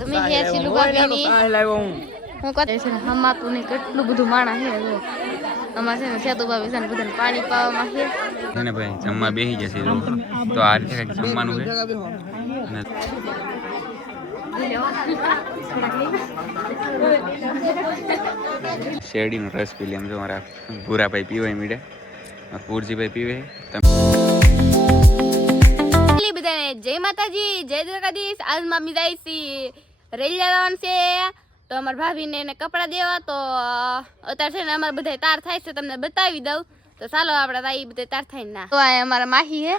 તમે હે સિલુ ભાભીની હું કહે છે હમાતું ને કેટલું બધું માણા હે જો અમાર છે ને સેતુ ભાભી છે ને બધાને પાણી પાવામાં છે ને ભાઈ જમવા બેહી જશે જો તો આ રીતે કંઈક જમવાનું છે અને શેરડીનો રસ પી લે એમ જો મારા ભૂરાભાઈ પીવાય મીડે પૂરજીભાઈ પીવે બધાને જય માતાજી જય દ્વારકાધીશ આજ મામી જાય છે રેલિયા જવાનું છે તો અમાર ભાભીને એને કપડાં દેવા તો અત્યારે છે ને અમારે બધા તાર થાય છે તમને બતાવી દઉં તો ચાલો આપણે તાઈ બધા તાર થાય ના તો આ અમારા માહી હે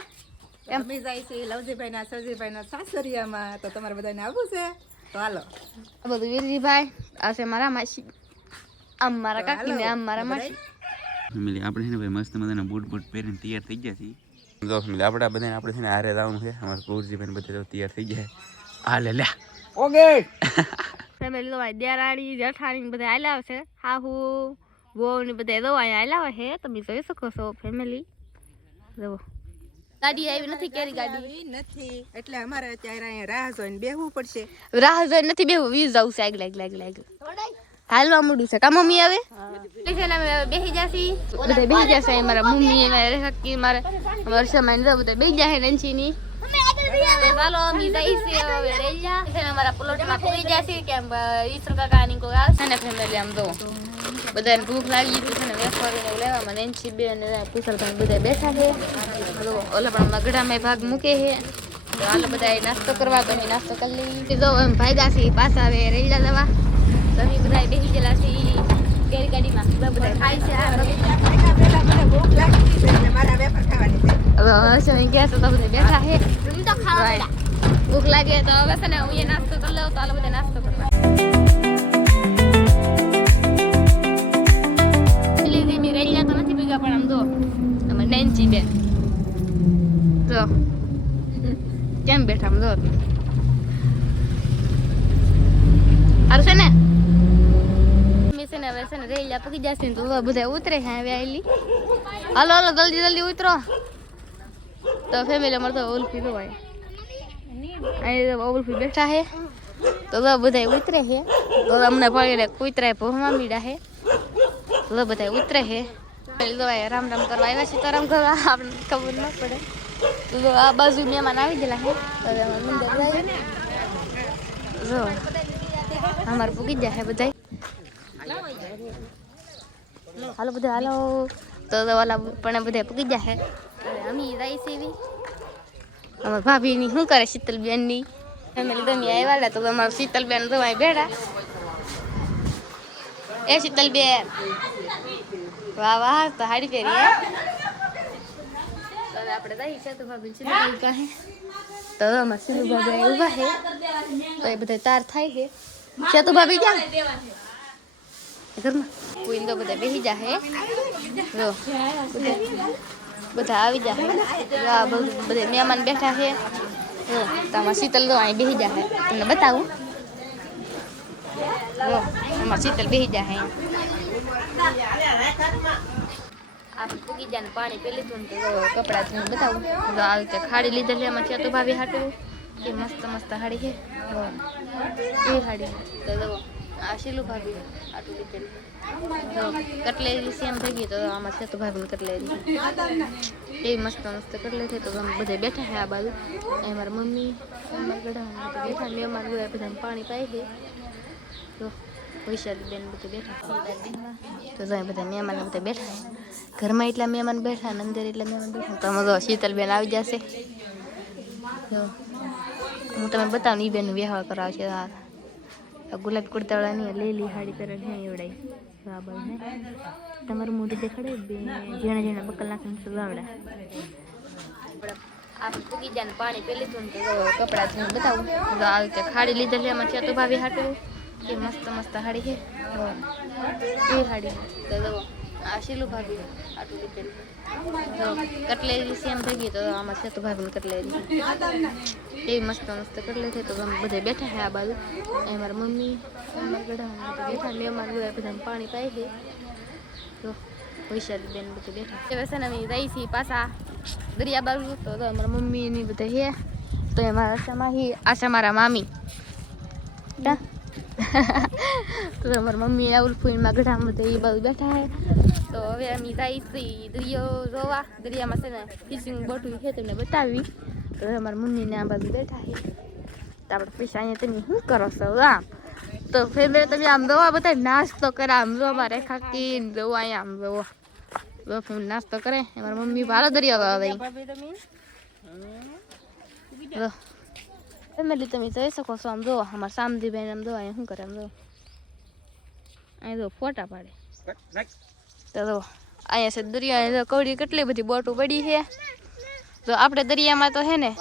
એમ બી જાય છે લવજીભાઈ ના સરજીભાઈ ના સાસરિયામાં તો તમારે બધાને આવવું છે તો હાલો આ બધું વીરજીભાઈ આ છે મારા માસી આમ મારા કાકી ને આમ મારા માસી ફેમિલી આપણે છે ને ભાઈ મસ્ત મજાના બૂટ બૂટ પહેરીને તૈયાર થઈ ગયા છીએ તો ફેમિલી આપણે બધાને આપણે છે ને હારે જવાનું છે અમારા પૂરજીભાઈ બધા તૈયાર થઈ ગયા હાલે લ્યા ઓકે ફેમિલી તો દેરાડી જેઠાણી બધા આલ્યા છે હાહુ વહુ ને બધા દો અહીંયા આલ્યા છે તમે જોઈ શકો છો ફેમિલી જો ગાડી આવી નથી કેરી ગાડી નથી એટલે અમારે અત્યારે અહીંયા રાહ જોઈને બેહવું પડશે રાહ જોઈને નથી બેહવું વીજ જવું છે આગળ હાલવા મોડું છે કા મમ્મી આવે બેસી જાસી બધા બેસી જશે મારા મમ્મી મારા હકી મારા વર્ષમાં બધા બેસી જાય રંચી ની ચાલો અમે જઈશું હવે રેલિયા છે અમારા પ્લોટમાં પૂરી જશે કે ઈસર કાકા ની કોઈ આવશે ને ફેમિલી આમ તો બધાને ભૂખ લાગી હતી છે ને વેફર લેવામાં નેન્સી બે અને કુશલભાઈ બધા બેઠા છે ઓલા પણ મગડામાં ભાગ મૂકે છે તો હાલો બધા નાસ્તો કરવા તો નાસ્તો કરી લઈએ તો એમ ફાયદા છે પાછા હવે રેલિયા જવા તમે બધા બેસી ગયેલા છે કેરી ગાડીમાં બધા ખાય છે ભૂખ લાગી છે એટલે મારા વેફર ખાવાની છે હવે હર્ષભાઈ ગયા તો બધા બેઠા છે ભૂખ લાગે તો હવે છે ને હું એ નાસ્તો કરી લઉં તો હાલો બધા નાસ્તો કરવા રેલિયા તો નથી ભેગા પણ આમ જો અમે નેન્સી બેન જો કેમ બેઠા આમ જો હારું છે ને હવે છે ને રેલિયા પકી જશે ને તો બધા ઉતરે છે હવે આવેલી હાલો હાલો જલ્દી જલ્દી ઉતરો તો ફેમિલી અમારે તો ઓલફી તો હોય અહીં ઓલફી બેઠા છે તો બધા ઉતરે છે તો અમને પડીને કૂતરાય ભોમાં મીડા છે તો બધા ઉતરે છે રામ રામ કરવા આવ્યા છે તો રામ કરવા આપણને ખબર ન પડે તો આ બાજુ મહેમાન આવી ગયેલા છે તો જો અમારે પૂકી જાય બધા હાલો બધા હાલો તો વાલા પણ બધા પૂકી જાય અમે રહી છે એવી અમારા ભાભીની શું કરે શીતલબેનની ફેમિલી તમે આવ્યા તો અમારા શીતલબેન તો અહીં બેઠા એ શીતલબેન વાહ વાહ તો હાડી પહેરી હે હવે આપણે રહી છે તો ભાભી શીતલબેન કહે તો અમારા શીલુ ભાભી ઊભા છે તો એ બધા તાર થાય છે સેતુ ભાભી ક્યાં ઘરમાં કોઈ તો બધા બેસી જાય જો બધા આવી જાય બધા મહેમાન બેઠા છે તમારા શીતલ તો અહીં બેસી જાય તમને બતાવું જો અમારા શીતલ બેસી જાય આપણે પૂગી જાય ને પાણી પી લીધું ને તો કપડાં તમને બતાવું જો આવી રીતે ખાડી લીધેલી એમાં છે તો ભાભી હાટું એ મસ્ત મસ્ત હાડી છે એ હાડી તો આ શીલુ ભાભી આટલું લીધેલું તો કટલેરી સેમ થઈ ગઈ તો આમાં છે તો ભાભી કટલેરી એ મસ્ત મસ્ત કટલે છે તો બધા બેઠા છે આ બાજુ એ મારા મમ્મી ગઢા બેઠા મહેમાન બધા પાણી પાય છે તો વૈશાલી બેન બધા બેઠા તો બધા મહેમાન બધા બેઠા ઘરમાં એટલા મહેમાન બેઠા ને અંદર એટલા મહેમાન બેઠા તો અમે તો શીતલબેન આવી જશે તો હું તમે બતાવું એ બેનનું વ્યવહાર કરાવશે ગુલાબી કુર્તાવાળાની લીલી હાડી પહેરે છે એવડાય બરાબર ને તમારું મોઢું દેખાડે બે ઝીણા ઝીણા બકલ નાખીને સગાવડા આપણે પૂગી જાય ને પાણી પી લીધું ને તો કપડાં છે બતાવું તો આવી રીતે ખાડી લીધેલી એમાં છે તો ભાભી હાટું એ મસ્ત મસ્ત હાડી છે એ હાડી તો આ શીલુ ભાભી આટલું લીધેલું તો કટલેરી સેમ થઈ ગઈ તો આમાં છે તો ભાભીની કટલેરી એ મસ્ત મસ્ત કટલેરી છે તો બધા બેઠા છે આ બાજુ એ મારા મમ્મી ગઢા બેઠા મહેમાન બધા પાણી પાય છે તો વૈશાલી બેન બધા બેઠા હવે છે ને અમે રહી છીએ પાછા દરિયા બાજુ તો અમારા મમ્મી ની બધા છે તો એમાં આશા મારા મામી તો અમારી મમ્મી ઉલ્ફુઈમાં ગઢામાં બધા એ બધું બેઠા હે તો હવે અમે જઈશી દરિયો જોવા દરિયામાં છે ને ફિશિંગ બોટું છે તમને બતાવી તો હવે અમારી મમ્મીને આ બાજુ બેઠા છે તો આપણે પૈસા અહીંયા તમે શું કરો છો આમ તો ફેમિલી તમે આમ જોવા બધા નાસ્તો કરે આમ જો અમારે ખાકીને જોવો અહીંયા આમ જોવો નાસ્તો કરે અમારી મમ્મી ભાલો દરિયો ફેમિલી તમે જોઈ શકો છો આમ જો અમારા સામજીભાઈ આમ જો અહીંયા શું કરે આમ જો અહીં જો ફોટા પાડે તો જો અહીંયા છે દરિયા કવડી કેટલી બધી બોટો પડી છે જો આપણે દરિયામાં તો હે ને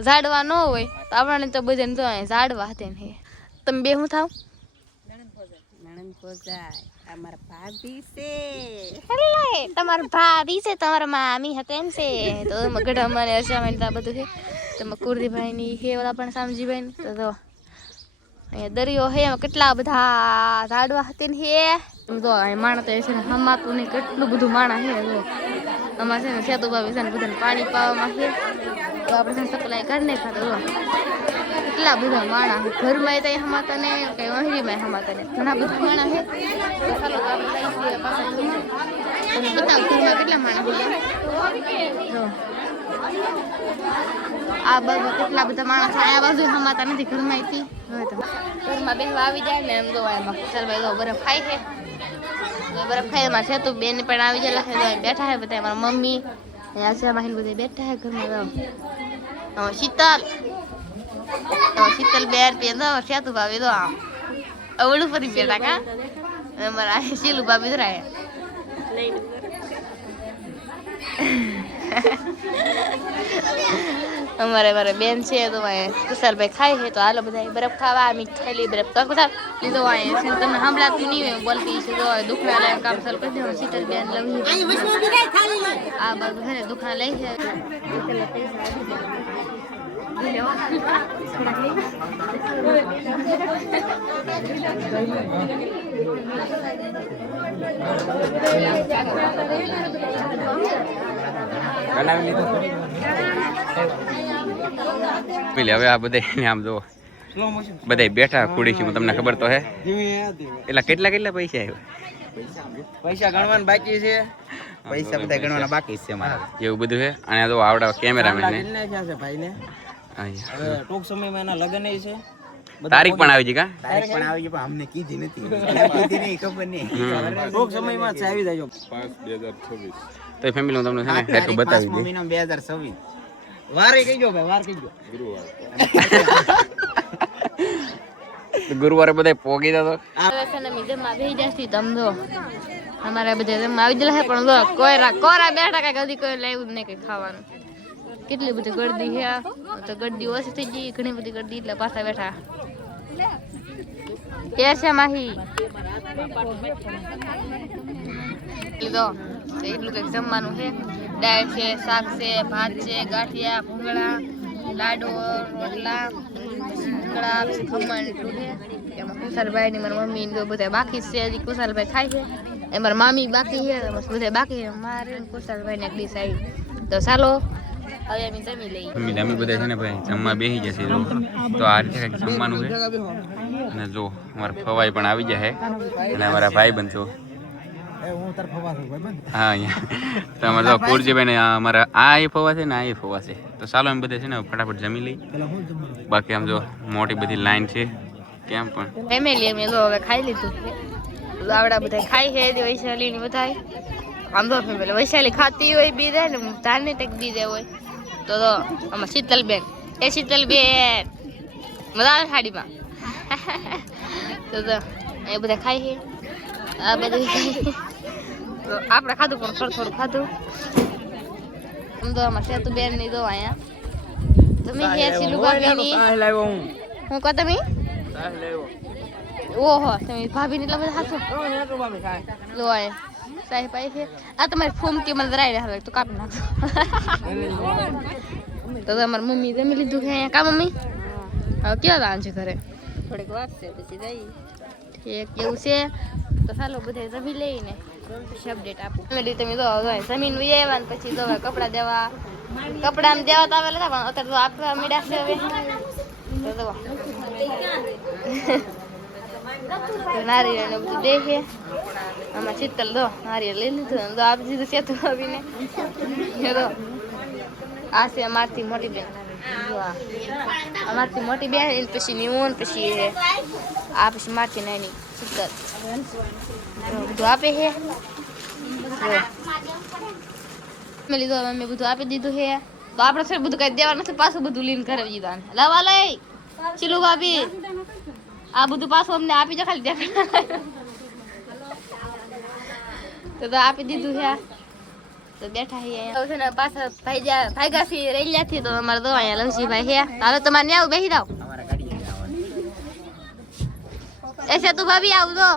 ઝાડવા ન હોય તો આપણને તો બધાને જો અહીંયા ઝાડવા હતા ને તમે બે શું થાવ તમારા ભાભી છે તમારા મામી હતા એમ છે તો ગઢામાં ને અરસામાં બધું છે તમે કુરદીભાઈ ની હે ઓલા પણ સામજીભાઈ ની તો જો અહીંયા દરિયો હે એમાં કેટલા બધા ઝાડવા હતા ને હે જો અહીં માણસ તો છે ને હમાતું ને કેટલું બધું માણસ હે જો અમારે છે ને સેતુ ભાભી છે ને બધાને પાણી પાવામાં છે તો આપણે છે સપ્લાય કરી નહીં ખાતો જો કેટલા બધા માણસ ઘરમાં તો હમાતા ને કઈ વહીરીમાં હમાતા ને ઘણા બધા માણસ છે તો ચાલો આપણે લઈ પાછા તમને બતાવું ઘરમાં કેટલા માણસ જો આ બાજુ કેટલા બધા માણસ આ બાજુ હમાતા નથી ઘરમાં થી ઘરમાં બેહવા આવી જાય ને એમ જો એમાં ચાલ ભાઈ બરફ ખાય છે બરફ ખાય એમાં છે તો બેન પણ આવી જાય બેઠા છે બધા મારા મમ્મી આશા બહેન બધા બેઠા છે ઘરમાં શીતલ બેર પેંદો સેતુ ભાભી તો અવળું ફરી બેઠા કા અમારા શીલું ભાભી ધરાય અમારે બેન છે તો કુશાલભાઈ ખાય છે તો હાલો બધા બરફ ખાવા મીઠાઈ બરફ તો કુશાલ લીધો છે તમને સાંભળાતું નહીં હોય બોલતી છે તો દુખના લઈને કામ ચાલુ કરી દેવાનું શીતલ બેન લવી આ બાજુ છે ને દુખના લઈ છે પેલી હવે આ બધા આમ જો બધા બેઠા ખુડી છે તમને ખબર તો હે એટલે કેટલા કેટલા પૈસા આવ્યા પૈસા ગણવાના બાકી છે પૈસા બધા ગણવાના બાકી છે મારા એવું બધું છે અને જો આવડા કેમેરામેન ને ભાઈ ને હવે ટૂંક સમયમાં એના લગ્ન છે તારીખ પણ આવી ગઈ કા તારીખ પણ આવી ગઈ પણ અમને કીધી નથી કીધી નહીં ખબર નહીં ટૂંક સમયમાં જ આવી જાજો 5/2026 તો ફેમિલી હું તમને છે ને એટલું બતાવી દઉં મહિનો 2026 વારે કહીજો ભાઈ વાર કહીજો ગુરુવારે બધા પોગી જતો અમારે બધા આવી જાય પણ જો કોરા બેઠા કઈ કદી કોઈ લાવ્યું જ નહીં કઈ ખાવાનું કેટલી બધી ગરદી છે તો ગરદી ઓછી થઈ ગઈ ઘણી બધી ગરદી એટલે પાછા બેઠા કે છે માહી લીધો એટલું કઈક જમવાનું છે દાળ છે શાક છે ભાત છે ગાંઠિયા ભૂંગળા લાડુ રોટલા ભૂંગળા પછી ખમણ એટલું છે એમાં કુશાલભાઈ ની મારી મમ્મી ને બધા બાકી છે હજી કુશાલભાઈ ખાય છે એ મારા મામી બાકી છે બધા બાકી છે મારે કુશાલભાઈ ને એક ડીશ આવી તો ચાલો હવે અમે જમી લઈએ અમે બધા છે ને ભાઈ જમવા બેસી જશે તો આ રીતે કંઈક જમવાનું છે અને જો અમારા ફવાઈ પણ આવી જાય અને અમારા ભાઈ બનશો હા અહીંયા તો અમારે તો કુરજીભાઈ ને અમારા આ એ ફવા છે ને આ એ ફવા છે તો ચાલો એમ બધા છે ને ફટાફટ જમી લઈ બાકી આમ જો મોટી બધી લાઈન છે કેમ પણ ફેમિલી અમે હવે ખાઈ લીધું આવડા બધા ખાઈ છે વૈશાલી ની બધા આમ તો ફેમિલી વૈશાલી ખાતી હોય બી દે ને ધારની ટેક બી દે હોય તો આમાં શીતલબેન એ શીતલબેન મજા આવે થાળીમાં તો એ બધા ખાઈ છે આ બધું તો આપણે ખાધું પણ થોડું ખાધું આમ તો આમાં સેતુ બેન ની દો અહીંયા તમે હે શીલુ ભાભીની હું કહો તમે ઓહો તમે ભાભીની એટલે બધા હાથો લો આય સાહેબ આય છે આ તમારી ફૂમકી મને ધરાઈ રહ્યા તો કાપી નાખો તો તમારી મમ્મી જમી લીધું છે અહીંયા કા મમ્મી હવે કેવા દાન છે ઘરે થોડીક વાત છે પછી જઈ ઠીક એવું છે તો ચાલો બધા જમી લઈને પછી અપડેટ આપું ફેમિલી તમે જો જમીન ઉઈ આવ્યા ને પછી જો કપડાં દેવા કપડાં દેવા તો આવેલા હતા પણ અત્યારે તો આપવા મળ્યા છે હવે તો જો નારિયેળ ને બધું દે છે આમાં શીતલ દો નારિયેળ લઈ લીધું અને દો આપી દીધું સેતુ આવીને દો આ છે અમારથી મોટી બેન જો આ અમારથી મોટી બેન એની પછી નિમોન પછી આ પછી મારથી નાની શીતલ બધું આપે છે મેં લીધું મેં બધું આપી દીધું છે તો આપણે છે બધું કઈ દેવાનું નથી પાછું બધું લીન કરાવી દીધું લાવા લઈ ચીલું ભાભી આ બધું પાછું અમને આપી દો ખાલી દેખાડ તો આપી દીધું છે તો બેઠા છે ને પાછા ભાગ્યા થી રેલિયા થી તો અમારે દો અહીંયા લવજીભાઈ છે હાલો તમારે ને આવું બેસી જાવ એસે તું ભાભી આવું દો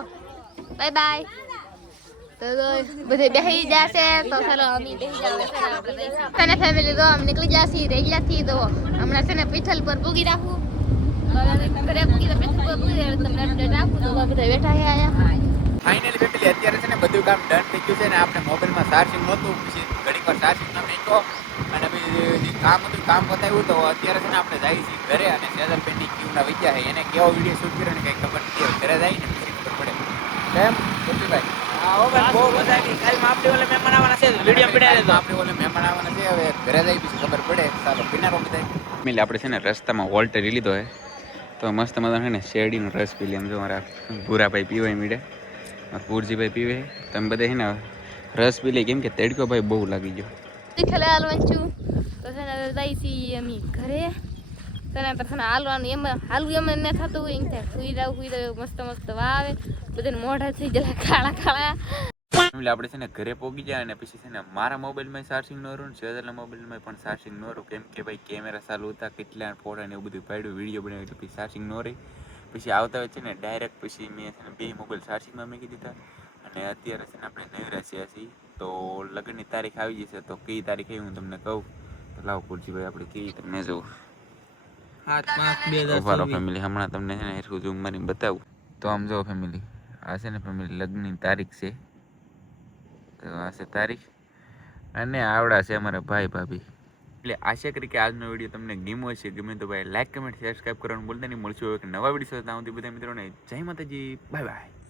બાય બાય તો બધે બેસી જશે તો ચાલો અમે બેસી જાવ અને ફેમિલી તો અમે નીકળી જશે રેલિયા થી તો હમણાં છે ને પીઠલ પર પૂગી રાખું ઘરે પૂગી તો પીઠલ પર પૂગી તમને અપડેટ રાખું તો બધા બેઠા છે અહીંયા ફાઇનલી ફેમિલી અત્યારે છે ને બધું કામ ડન થઈ ગયું છે ને આપણે મોબાઈલમાં ચાર્જિંગ નહોતું પછી ઘડીક વાર ચાર્જિંગ ન મેક્યો અને પછી કામ પતાવ્યું તો અત્યારે છે ને આપણે જઈએ છીએ ઘરે અને સેજલ પેન્ટિંગ ક્યુના વિદ્યા છે એને કેવો વિડીયો શૂટ કર્યો ને કંઈ ખબર નથી ઘરે જઈને પછી ખબર પડે કેમ ગોપીભાઈ બહુ મજા આવી કાલમાં આપણે ઓલે મહેમાન આવવાના છે વિડીયો પડાવી તો આપણે ઓલે મહેમાન આવવાના છે હવે ઘરે જઈ પછી ખબર પડે ચાલો પીનારો બધા ફેમિલી આપણે છે ને રસ્તામાં વોલ્ટર લીધો છે તો મસ્ત મજાનો છે ને શેરડીનો રસ પી લે એમ જો મારા ભૂરાભાઈ પીવાય મીડે પૂરજીભાઈ પીવે તમે બધા છે ને રસ પી લે કેમ કે તડકો ભાઈ બહુ લાગી ગયો ખેલે હાલવાનું છું તો છે ને જઈ છીએ અમે ઘરે તને તો છે ને હાલવાનું એમાં હાલવું એમ ન થતું એમ થાય સુઈ જાવ મસ્ત મસ્ત વાવે બધાને મોઢા થઈ જાય કાળા કાળા ફેમિલી આપણે છે ને ઘરે પહોંચી જાય અને પછી છે ને મારા મોબાઈલમાં ચાર્જિંગ ન રહ્યું ને સેજલના મોબાઈલમાં પણ ચાર્જિંગ ન રહ્યું કેમ કે ભાઈ કેમેરા ચાલુ હતા કેટલા ફોટા ને એવું બધું પાડ્યું વિડીયો બનાવ્યું એટલે પછી ચાર્જિંગ ન રહી પછી આવતા હોય છે ને ડાયરેક્ટ પછી મેં છે ને બે મોબાઈલ ચાર્જિંગમાં મૂકી દીધા અને અત્યારે છે ને આપણે નવરા છીએ તો લગ્નની તારીખ આવી જશે તો કઈ તારીખ આવી હું તમને કહું તો લાવો પૂરજીભાઈ આપણે કઈ તમને જોઉં ફેમિલી હમણાં તમને છે ને એટલું ઝૂમ મારીને બતાવું તો આમ જો ફેમિલી આ છે ને ફેમિલી લગ્નની તારીખ છે તો આ છે તારીખ અને આવડા છે અમારા ભાઈ ભાભી એટલે આશા કરી કે આજનો વિડીયો તમને ગમ્યો હશે ગમે તો ભાઈ લાઈક કમેન્ટ સબસ્ક્રાઈબ કરવાનું બોલતા નહીં મળશું એક નવા વિડીયો સાથે બધા મિત્રોને જય માતાજી બાય બાય